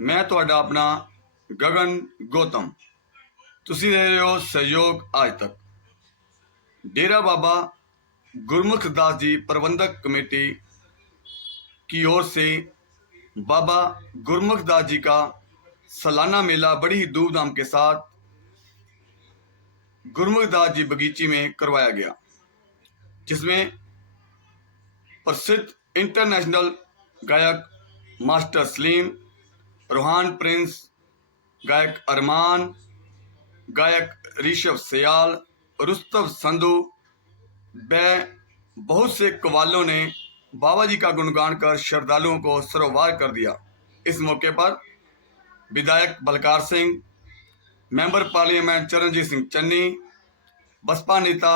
ਮੈਂ ਤੁਹਾਡਾ ਆਪਣਾ ਗਗਨ ਗੋਤਮ ਤੁਸੀਂ ਦੇ ਰਹੇ ਹੋ ਸਹਿਯੋਗ ਅੱਜ ਤੱਕ डेरा बाबा गुरमुख दास जी प्रबंधक कमेटी की ओर से बाबा गुरमुख दास जी का सालाना मेला बड़ी ही धूमधाम के साथ गुरमुख दास जी बगीची में करवाया गया जिसमें प्रसिद्ध इंटरनेशनल गायक मास्टर सलीम रूहान प्रिंस, गायक अरमान, गायक ऋषभ सयाल, रुस्तव संधू व बहुत से कवालों ने बाबा जी का गुणगान कर श्रद्धालुओं को सरोवार कर दिया। इस मौके पर विधायक बलकार सिंह, मेंबर पार्लियामेंट चरणजीत सिंह चन्नी, बसपा नेता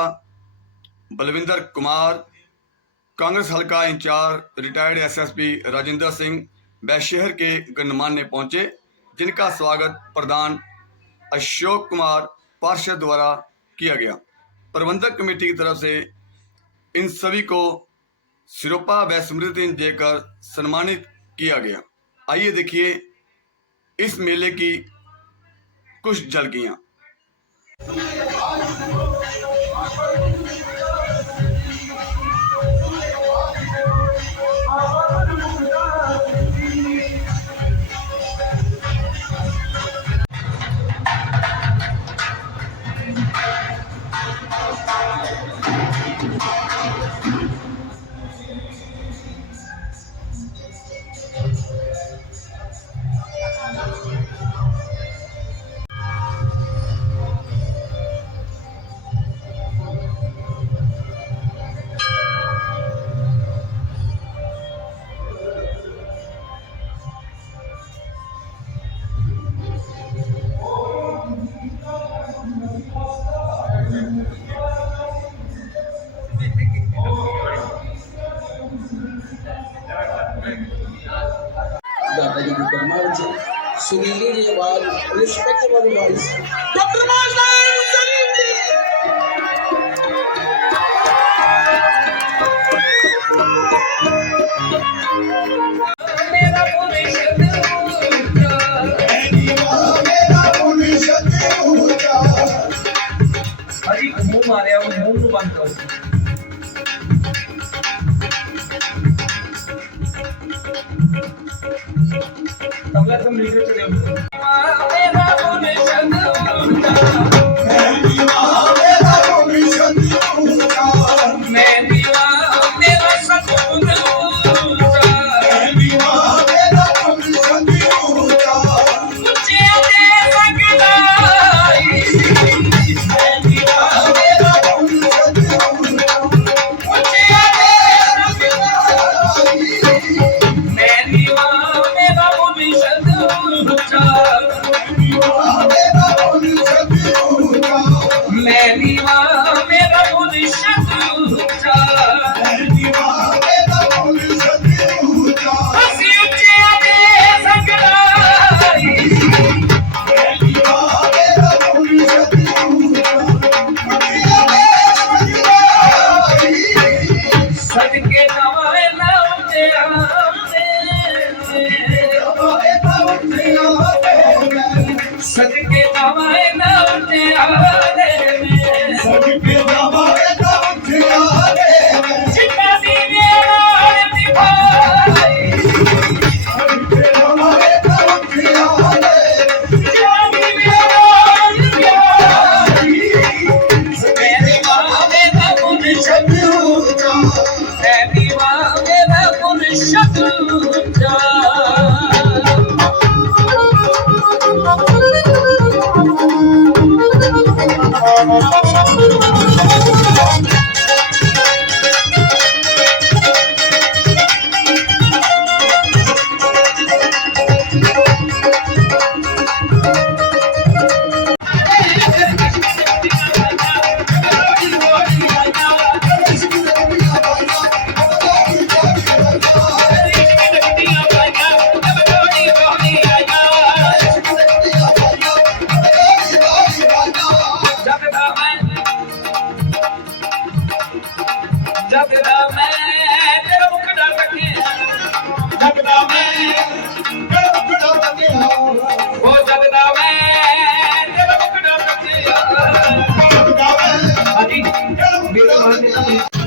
बलविंदर कुमार, कांग्रेस हलका incharge retired SSP Rajinder Singh व शहर के गणमान्य पहुंचे जिनका स्वागत प्रधान अशोक कुमार पार्षद द्वारा किया गया प्रबंधक कमेटी की तरफ से इन सभी को सिरोपा व स्मृति देकर सम्मानित किया गया आइए देखिए इस मेले की कुछ झलकियां se ninguém levar, respeita é o animais. Dr. né?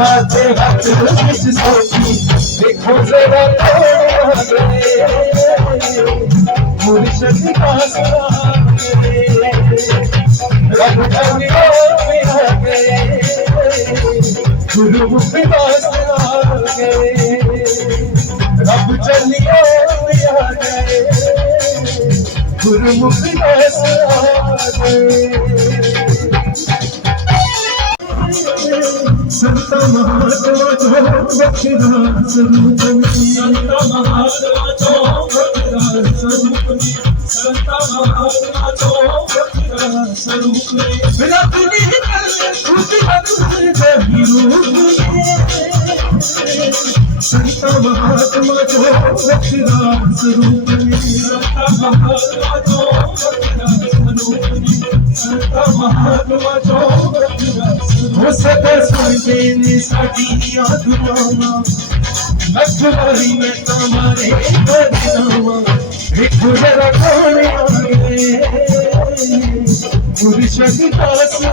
ਸਾਫਾ ਤੇ ਹੱਥ ਵਿੱਚ ਦੇਖੋ ਜ਼ਰਾ ਤੋੜ ਗਏ ਮੁਰਸ਼ਦ ਪਾਸ ਆ ਗਏ ਰੱਬ ਜਾਨੇ ਆ ਗਏ ਗੁਰੂ ਮੁਖੀ ਪਾਸ ਆ ਗਏ ਰੱਬ ਚੱਲਿਓ ਆ ਗੁਰੂ ਮੁਖੀ ਪਾਸ ਆ ਬਖਸ਼ਦਾ ਸਰੂਪ ਸੰਤ ਮਹਾਤਮਾ ਜੋ ਬਖਸ਼ਦਾ ਸਰੂਪ ਸੰਤ ਮਹਾਤਮਾ ਜੋ ਬਖਸ਼ਦਾ ਸਰੂਪ ਬਿਨਾ ਤੁਨੀ ਕਰ ਖੁਦ ਬਖਸ਼ ਦੇ ਰੂਪ ਸੰਤ ਮਹਾਤਮਾ ਜੋ ਬਖਸ਼ਦਾ ਸਰੂਪ ਸੰਤ ਮਹਾਤਮਾ ਜੋ ਬਖਸ਼ਦਾ ਸਰੂਪ ਸੰਤ ਹੋ ਸਕੇ ਸੁਣਦੇ ਨੇ ਸਾਡੀਆਂ ਦੁਆਵਾਂ ਲੱਖ ਮੈਂ ਤੁਹਾਰੇ ਬਦਨਾਵਾਂ ਵੇਖੋ ਜਰਾ ਕੌਣ ਆ ਗਏ ਮੁਰਸ਼ਦ ਆ ਗਏ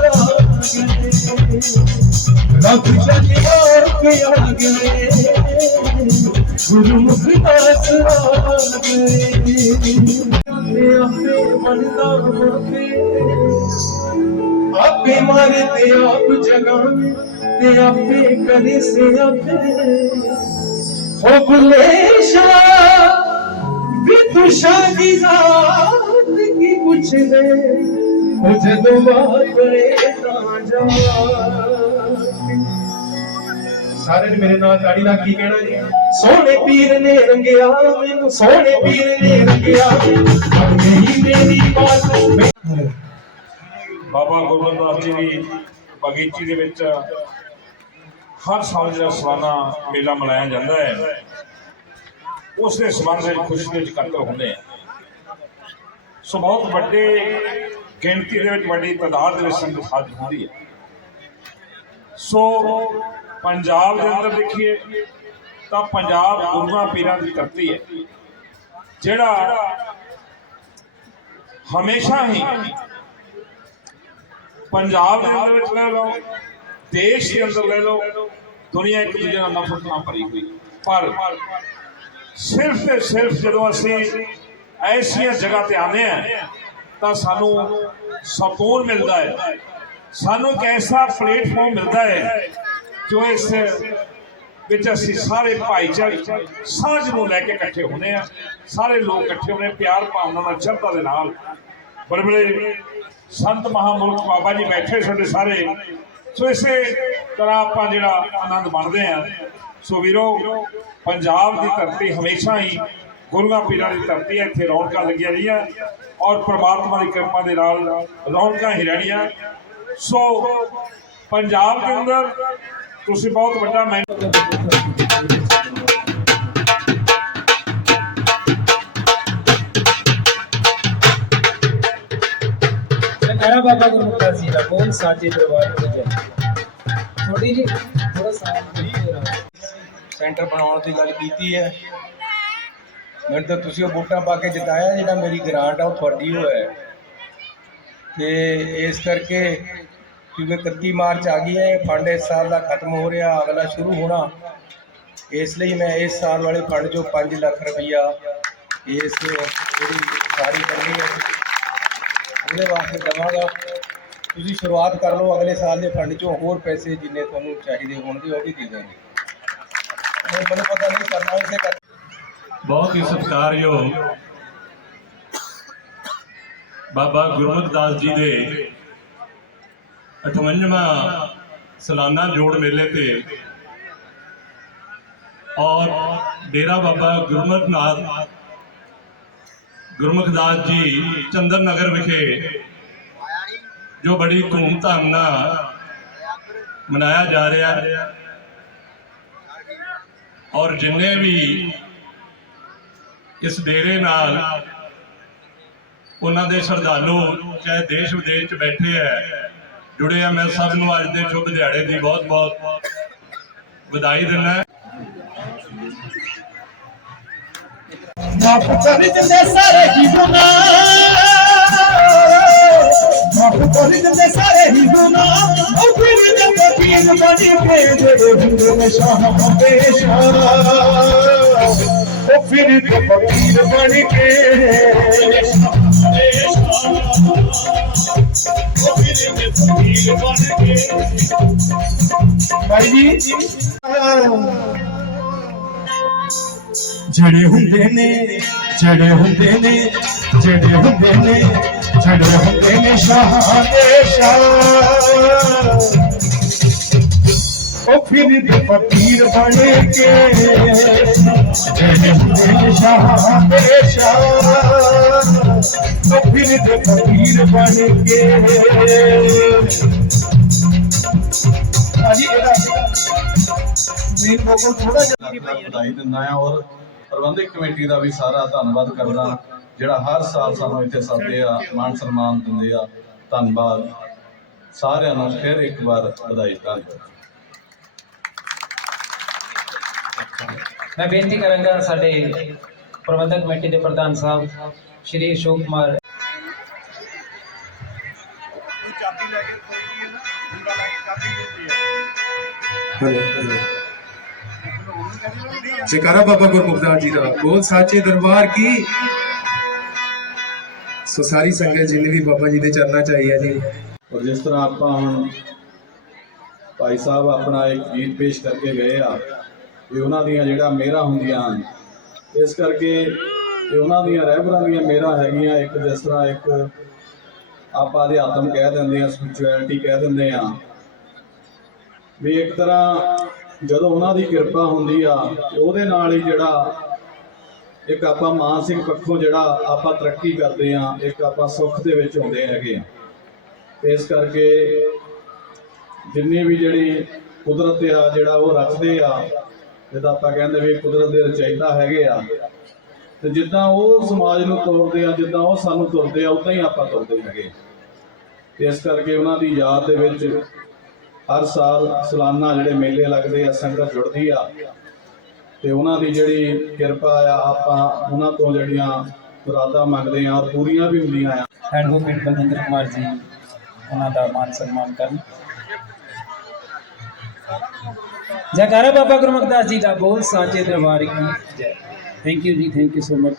ਰੱਬ ਚੱਲਿਆ ਕੇ ਆ ਗਏ ਗੁਰੂ ਮੁਖ ਪਾਸ ਆ ਆਪੇ ਆਪੇ ਬਣਦਾ ਆਪੇ ਮਾਰੇ ਤੇ ਆਪ ਜਗਾਵੇ ਤੇ ਆਪੇ ਕਰੇ ਸੇ ਆਪੇ ਹੋ ਬੁਲੇਸ਼ਾ ਵੀ ਖੁਸ਼ਾ ਦੀ ਜ਼ਾਤ ਕੀ ਪੁੱਛਦੇ, ਉਹ ਜਦੋਂ ਵਾਪਰੇ ਤਾਂ ਜਾ ਸਾਰੇ ਨੇ ਮੇਰੇ ਨਾਲ ਤਾੜੀ ਨਾਲ ਕੀ ਕਹਿਣਾ ਜੀ। ਸੋਹਣੇ ਪੀਰ ਨੇ ਰੰਗਿਆ, ਮੈਨੂੰ ਸੋਹਣੇ ਪੀਰ ਨੇ ਰੰਗਿਆ। ਮੇਰੀ ਮੇਰੀ ਬਾਤ ਬਾਬਾ ਗੁਰਮਦਾਸ ਜੀ ਦੀ ਬਗੀਚੀ ਦੇ ਵਿੱਚ ਹਰ ਸਾਲ ਜਿਹੜਾ ਸਾਲਾਨਾ ਮੇਲਾ ਮਨਾਇਆ ਜਾਂਦਾ ਹੈ, ਉਸ ਦੇ ਸੰਬੰਧ ਵਿੱਚ ਖੁਸ਼ੀ ਵਿੱਚ ਇਕੱਤਰ ਹੁੰਦੇ ਆ ਸੋ ਬਹੁਤ ਵੱਡੇ ਗਿਣਤੀ ਦੇ ਵਿੱਚ ਵੱਡੀ ਤਾਦਾਦ ਦੇ ਵਿੱਚ ਸੰਗਤ ਹਾਜ਼ਰ ਹੁੰਦੀ ਹੈ। ਸੋ ਪੰਜਾਬ ਦੇ ਅੰਦਰ ਦੇਖੀਏ ਤਾਂ ਪੰਜਾਬ ਗੁਰੂਆਂ ਪੀਰਾਂ ਦੀ ਧਰਤੀ ਹੈ, ਜਿਹੜਾ ਹਮੇਸ਼ਾ ਹੀ ਪੰਜਾਬ ਦੇ ਅੰਦਰ ਵਿੱਚ ਲੈ ਲਓ, ਦੇਸ਼ ਦੇ ਅੰਦਰ ਲੈ ਲਓ, ਦੁਨੀਆ ਇੱਕ ਦੂਜੇ ਨਾਲ ਨਫ਼ਰਤ ਨਾਲ ਭਰੀ ਹੋਈ ਪਰ ਸਿਰਫ ਤੇ ਸਿਰਫ ਜਦੋਂ ਅਸੀਂ ਐਸੀਆਂ ਜਗ੍ਹਾ ਤੇ ਆਉਂਦੇ ਆ ਤਾਂ ਸਾਨੂੰ ਸਕੂਨ ਮਿਲਦਾ ਹੈ, ਸਾਨੂੰ ਇੱਕ ਐਸਾ ਪਲੇਟਫਾਰਮ ਮਿਲਦਾ ਹੈ ਜੋ ਇਸ ਵਿੱਚ ਅਸੀਂ ਸਾਰੇ ਭਾਈਚਾਰੇ, ਸਾਂਝ ਨੂੰ ਲੈ ਕੇ ਇਕੱਠੇ ਹੁੰਦੇ ਆ ਸਾਰੇ ਲੋਕ ਇਕੱਠੇ ਹੁੰਦੇ ਪਿਆਰ ਭਾਵਨਾ ਨਾਲ ਸ਼ਰਧਾ ਦੇ ਨਾਲ। ਬੜੇ ਬੜੇ ਸੰਤ ਮਹਾਮੁਰਖ ਬਾਬਾ ਜੀ ਬੈਠੇ ਸਾਡੇ ਸਾਰੇ। ਸੋ ਇਸੇ ਤਰ੍ਹਾਂ ਆਪਾਂ ਜਿਹੜਾ ਆਨੰਦ ਮਾਣਦੇ ਆ ਸੋ ਵੀਰੋ, ਪੰਜਾਬ ਦੀ ਧਰਤੀ ਹਮੇਸ਼ਾ ਹੀ ਗੁਰੂਆਂ ਪੀਰਾਂ ਦੀ ਧਰਤੀ ਹੈ, ਇੱਥੇ ਰੌਣਕਾਂ ਲੱਗੀਆਂ ਰਹੀਆਂ ਔਰ ਪ੍ਰਮਾਤਮਾ ਦੀ ਕਿਰਪਾ ਦੇ ਨਾਲ ਰੌਣਕਾਂ ਹੀ ਰਹਿਣੀਆਂ। ਸੋ ਪੰਜਾਬ ਦੇ ਅੰਦਰ ਤੁਸੀਂ ਬਹੁਤ ਵੱਡਾ ਮੈਂ ਮੇਰਾ ਬਾਬਾ ਗੁਰਮੁਖਦਾਸ ਜੀ ਦਾ ਬੋਲ ਸਾਚੇ ਦਰਬਾਰ ਵਿੱਚ ਹੈ ਥੋੜੀ ਜੀ ਥੋੜਾ ਸਾਥ ਦੇ ਸੈਂਟਰ ਬਣਾਉਣ ਦੀ ਗੱਲ ਕੀਤੀ ਹੈ। ਮੈਨੂੰ ਤਾਂ ਤੁਸੀਂ ਉਹ ਵੋਟਾਂ ਪਾ ਕੇ ਜਿਤਾਇਆ ਜਿਹੜਾ ਮੇਰੀ ਗ੍ਰਾਂਟ ਆ ਉਹ ਤੁਹਾਡੀ ਉਹ ਹੈ। ਤੇ ਇਸ ਕਰਕੇ ਕਿਉਂਕਿ 31 ਮਾਰਚ ਆ ਗਈ ਹੈ, ਇਹ ਫੰਡ ਇਸ ਸਾਲ ਦਾ ਖਤਮ ਹੋ ਰਿਹਾ, ਅਗਲਾ ਸ਼ੁਰੂ ਹੋਣਾ। ਇਸ ਲਈ ਮੈਂ ਇਸ ਸਾਲ ਵਾਲੇ ਫੰਡ ਚੋਂ 5 ਲੱਖ ਰੁਪਈਆ ਇਸ ਜਿਹੜੀ ਸਾਰੀ ਕਰਨੀ ਹੈ, ਉਹਦੇ ਵਾਸਤੇ ਦੇਵਾਂਗਾ। ਤੁਸੀਂ ਸ਼ੁਰੂਆਤ ਕਰ ਲਓ, ਅਗਲੇ ਸਾਲ ਦੇ ਫੰਡ ਚੋਂ ਹੋਰ ਪੈਸੇ ਜਿੰਨੇ ਤੁਹਾਨੂੰ ਚਾਹੀਦੇ ਹੋਣਗੇ, ਉਹ ਵੀ ਦੇ ਦਾਂਗੇ। ਨਹੀਂ ਮੈਨੂੰ ਪਤਾ ਨਹੀਂ ਕਰਨਾ ਉਸੇ ਕਰ ਬਹੁਤ ਹੀ ਸਤਿਕਾਰਯੋਗ ਬਾਬਾ ਗੁਰਮੁਖ ਦਾਸ ਜੀ ਦੇ 58ਵਾਂ ਸਾਲਾਨਾ ਜੋੜ ਮੇਲੇ ਤੇ ਔਰ ਡੇਰਾ ਬਾਬਾ ਗੁਰਮੁਖ ਨਾਥ, ਗੁਰਮੁਖ ਦਾਸ ਜੀ ਚੰਦਰ ਨਗਰ ਵਿਖੇ ਜੋ ਬੜੀ ਧੂਮਧਾਮ ਨਾਲ ਮਨਾਇਆ ਜਾ ਰਿਹਾ ਹੈ ਔਰ ਜਿੰਨੇ ਵੀ ਇਸ ਡੇਰੇ ਨਾਲ ਉਹਨਾਂ ਦੇ ਸ਼ਰਧਾਲੂ ਚਾਹੇ ਦੇਸ਼ ਵਿਦੇਸ਼ ਚ ਬੈਠੇ ਹੈ ਜੁੜੇ ਆ, ਮੈਂ ਸਭ ਨੂੰ ਅੱਜ ਦੇ ਸ਼ੁਭ ਦਿਹਾੜੇ ਦੀ ਬਹੁਤ ਬਹੁਤ ਵਧਾਈ ਦਿੰਦਾ ਮਾਫ ਕਰ ਦਿੰਦੇ ਸਾਰੇ ਹੀ ਗੁਨਾਹ। ਮਾਫ ਕਰ ਦਿੰਦੇ ਸਾਰੇ ਹੀ ਗੁਨਾਹ। ਉਹ ਫਿਰ ਜਦ ਫਕੀਰ ਬਣੀ ਕੇ ਜਿਹੜੇ ਹੁੰਦੇ ਨੇ ਉਹ ਫਿਰ ਤੇ ਫਕੀਰ ਬਣ ਕੇ। ਜਿਹੜੇ ਹੁੰਦੇ ਨੇ ਜਿਹੜੇ ਹੁੰਦੇ ਨੇ ਜਿਹੜੇ ਹੁੰਦੇ ਨੇ ਜਿਹੜੇ ਹੁੰਦੇ ਨੇ ਸ਼ਾਹ ਦੇ ਸ਼ਾਹ ਉਹ ਫਿਰ ਦੇ ਫਕੀਰ ਬਣੇ ਕੇ ਸ਼ਾਹ ਦੇ ਉਹ ਫਿਰ ਦੇ ਫਕੀਰ ਬਣ ਕੇ ਅਜੀ ਇਹਦਾ ਮੇਨ ਵੋਕਲ ਥੋੜਾ ਜਿਹਾ ਵਧਾਈ ਦਿੰਦਾ ਆ ਔਰ ਪ੍ਰਬੰਧਕ ਕਮੇਟੀ ਦਾ ਵੀ ਸਾਰਾ ਧੰਨਵਾਦ ਕਰਦਾ ਜਿਹੜਾ ਹਰ ਸਾਲ ਸਾਨੂੰ ਇੱਥੇ ਸੱਦਦੇ ਆ, ਮਾਨ ਸਨਮਾਨ ਦਿੰਦੇ ਆ, ਧੰਨਵਾਦ। ਸਾਰਿਆਂ ਨੂੰ ਫਿਰ ਇੱਕ ਵਾਰ ਵਧਾਈ ਧੰਨਵਾਦ। ਮੈਂ ਬੇਨਤੀ ਕਰਾਂਗਾ ਸਾਡੇ ਪ੍ਰਬੰਧਕ ਕਮੇਟੀ ਦੇ ਪ੍ਰਧਾਨ ਸਾਹਿਬ ਸ਼੍ਰੀ ਅਸ਼ੋਕ ਕੁਮਾਰ। ਜੈਕਾਰਾ ਬਾਬਾ ਗੁਰਮੁਖਦਾਸ ਜੀ ਦਾ ਬੋਲ ਸਾਚੇ ਦਰਬਾਰ ਕੀ? ਸੋ ਸਾਰੀ ਸੰਗਤ ਜਿੰਨੀ ਵੀ ਬਾਬਾ ਜੀ ਦੇ ਚਰਨਾਂ ਚ ਆਈ ਹੈ ਜੀ। ਔਰ ਜਿਸ ਤਰ੍ਹਾਂ ਆਪਾਂ ਹੁਣ ਭਾਈ ਸਾਹਿਬ ਆਪਣਾ ਇੱਕ ਗੀਤ ਪੇਸ਼ ਕਰਕੇ ਗਏ ਆ ਵੀ ਉਹਨਾਂ ਦੀਆਂ ਜਿਹੜਾ ਮੇਰਾ ਹੁੰਦੀਆਂ ਹਨ। ਇਸ ਕਰਕੇ ਇਹ ਉਹਨਾਂ ਦੀਆਂ ਰਹਿਬਰਾਂ ਦੀਆਂ ਮੇਰਾ ਹੈਗੀਆਂ। ਇੱਕ ਜਿਸ ਤਰ੍ਹਾਂ ਇੱਕ ਆਪਾਂ ਅਧਿਆਤਮ ਕਹਿ ਦਿੰਦੇ ਆ ਸਪਿਰਚੁਅਲਿਟੀ ਕਹਿ ਦਿੰਦੇ ਆ ਵੀ ਇੱਕ ਤਰ੍ਹਾਂ ਜਦੋਂ ਉਹਨਾਂ ਦੀ ਕਿਰਪਾ ਹੁੰਦੀ ਆ ਉਹਦੇ ਨਾਲ ਹੀ ਜਿਹੜਾ ਇੱਕ ਆਪਾਂ ਮਾਨਸਿਕ ਪੱਖੋਂ ਜਿਹੜਾ ਆਪਾਂ ਤਰੱਕੀ ਕਰਦੇ ਆ ਇੱਕ ਆਪਾਂ ਸੁੱਖ ਦੇ ਵਿੱਚ ਆਉਂਦੇ ਹੈਗੇ ਆ ਇਸ ਕਰਕੇ ਜਿੰਨੀ ਵੀ ਜਿਹੜੀ ਕੁਦਰਤ ਆ, ਜਿਹੜਾ ਉਹ ਰੱਖਦੇ ਆ ਜਿੱਦਾਂ ਆਪਾਂ ਕਹਿੰਦੇ ਵੀ ਕੁਦਰਤ ਦੇ ਰਚయిਤਾ ਹੈਗੇ ਆ। ਤੇ ਜਿੱਦਾਂ ਉਹ ਸਮਾਜ ਨੂੰ ਤੋਰਦੇ ਆ, ਜਿੱਦਾਂ ਉਹ ਸਾਨੂੰ ਤੁਰਦੇ ਆ, ਉਦਾਂ ਹੀ ਆਪਾਂ ਤੁਰਦੇ ਹੈਗੇ ਇਸ ਕਰਕੇ ਉਹਨਾਂ ਦੀ ਯਾਦ ਦੇ ਵਿੱਚ ਹਰ ਸਾਲ ਸਾਲਾਨਾ ਜਿਹੜੇ ਮੇਲੇ ਲੱਗਦੇ ਆ, ਸੰਗਤ ਜੁੜਦੀ ਆ। ਤੇ ਉਹਨਾਂ ਦੀ ਜਿਹੜੀ ਕਿਰਪਾ ਆ, ਆਪਾਂ ਉਹਨਾਂ ਤੋਂ ਜਿਹੜੀਆਂ ਮੁਰਾਦਾਂ ਮੰਗਦੇ ਆ ਔਰ ਪੂਰੀਆਂ ਵੀ ਹੁੰਦੀਆਂ ਆ। ਐਡਵੋਕੇਟ ਬਲਜਿੰਦਰ ਕੁਮਾਰ ਜੀ, ਉਹਨਾਂ ਦਾ ਮਾਨ ਸਨਮਾਨ ਕਰਨ। ਜੈਕਾਰਾ ਬਾਬਾ ਗੁਰਮੁਖਦਾਸ ਜੀ ਦਾ ਬੋਲ ਸਾਚੇ ਦਰਬਾਰ ਕੀ ਜੈ। ਥੈਂਕ ਯੂ ਜੀ ਥੈਂਕ ਯੂ ਸੋ ਮਚ